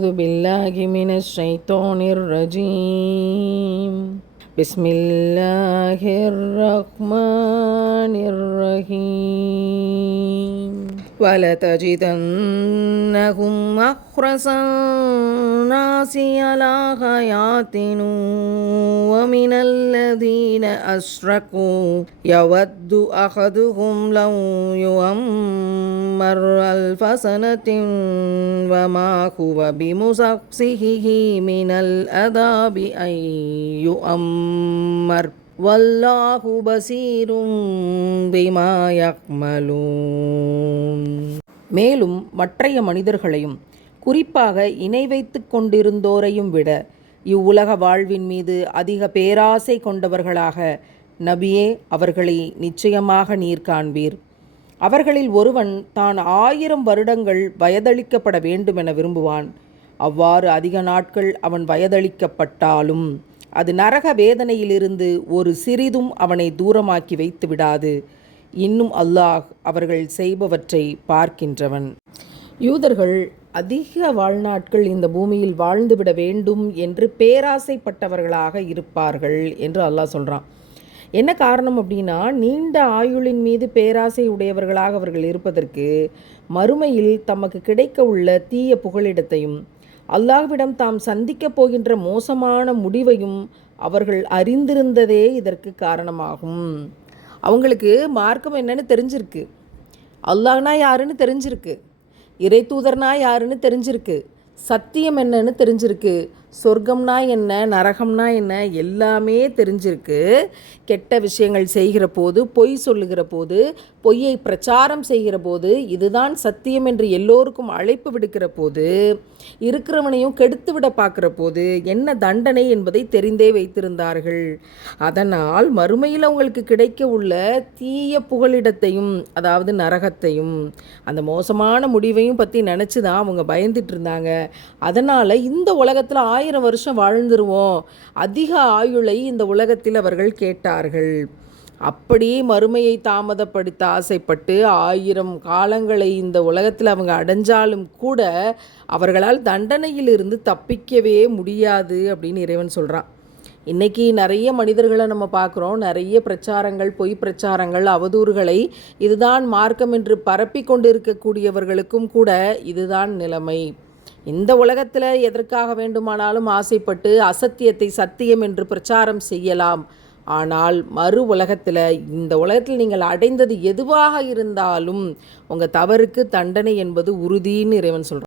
أعوذ بالله من الشيطان الرجيم بسم الله الرحمن الرحيم ولتجدنهم أحرص الناس على حياة ومن الذين أشركوا يود أحدهم لو يعمر ألف سنة وما هو بمزحزحه من العذاب أن يعمر வல்லாஹு பசீரும் பிமா யக்மலூன். மேலும் மற்றைய மனிதர்களையும் குறிப்பாக இணை வைத்து கொண்டிருந்தோரையும் விட இவ்வுலக வாழ்வின் மீது அதிக பேராசை கொண்டவர்களாக நபியே அவர்களை நிச்சயமாக நீர் காண்பீர். அவர்களில் ஒருவன் தான் 1000 வருடங்கள் வயதளிக்கப்பட வேண்டுமென விரும்புவான். அவ்வாறு அதிக நாட்கள் அவன் வயதளிக்கப்பட்டாலும் அது நரக வேதனையிலிருந்து ஒரு சிறிதும் அவனை தூரமாக்கி வைத்து விடாது. இன்னும் அல்லாஹ் அவர்கள் செய்பவற்றை பார்க்கின்றவன். யூதர்கள் அதிக வாழ்நாட்கள் இந்த பூமியில் வாழ்ந்துவிட வேண்டும் என்று பேராசைப்பட்டவர்களாக இருப்பார்கள் என்று அல்லாஹ் சொல்கிறான். என்ன காரணம் அப்படின்னா, நீண்ட ஆயுளின் மீது பேராசை உடையவர்களாக அவர்கள் இருப்பதற்கு மறுமையில் தமக்கு கிடைக்க உள்ள தீய புகலிடத்தையும் அல்லாஹ்விடம் தாம் சந்திக்கப் போகின்ற மோசமான முடிவையும் அவர்கள் அறிந்திருந்ததே இதற்கு காரணமாகும். அவங்களுக்கு மார்க்கம் என்னன்னு தெரிஞ்சிருக்கு, அல்லாஹ்னா யாருன்னு தெரிஞ்சிருக்கு, இறை தூதர்னா யாருன்னு தெரிஞ்சிருக்கு, சத்தியம் என்னன்னு தெரிஞ்சிருக்கு, சொர்க்கம்னா என்ன நரகம்னா என்ன எல்லாமே தெரிஞ்சிருக்கு. கெட்ட விஷயங்கள் செய்கிற போது, பொய் சொல்லுகிற போது, பொய்யை பிரச்சாரம் செய்கிற போது, இதுதான் சத்தியம் என்று எல்லோருக்கும் அழைப்பு விடுக்கிற போது, இருக்கிறவனையும் கெடுத்து விட பார்க்குற போது என்ன தண்டனை என்பதை தெரிந்தே வைத்திருந்தார்கள். அதனால் மறுமையில் அவங்களுக்கு கிடைக்க உள்ள தீய புகலிடத்தையும், அதாவது நரகத்தையும், அந்த மோசமான முடிவையும் பற்றி நினச்சி தான் அவங்க பயந்துட்டு இருந்தாங்க. அதனால் இந்த உலகத்தில் 1000 வருஷம் வாழ்ந்துருவோம், அதிக ஆயுளை இந்த உலகத்தில் அவர்கள் கேட்டார்கள். அப்படி மறுமையை தாமதப்படுத்த ஆசைப்பட்டு 1000 காலங்களை இந்த உலகத்தில் அவங்க அடைஞ்சாலும் கூட அவர்களால் தண்டனையிலிருந்து தப்பிக்கவே முடியாது அப்படின்னு இறைவன் சொல்கிறான். இன்றைக்கி நிறைய மனிதர்களை நம்ம பார்க்குறோம். நிறைய பிரச்சாரங்கள், பொய் பிரச்சாரங்கள், அவதூறுகளை இதுதான் மார்க்கம் என்று பரப்பி கொண்டு இருக்கக்கூடியவர்களுக்கும் கூட இதுதான் நிலைமை. இந்த உலகத்தில் எதற்காக வேண்டுமானாலும் ஆசைப்பட்டு அசத்தியத்தை சத்தியம் என்று பிரச்சாரம் செய்யலாம். ஆனால் மறு உலகத்தில், இந்த உலகத்தில் நீங்கள் அடைந்தது எதுவாக இருந்தாலும் உங்கள் தவறுக்கு தண்டனை என்பது உறுதின்னு இறைவன் சொல்கிறான்.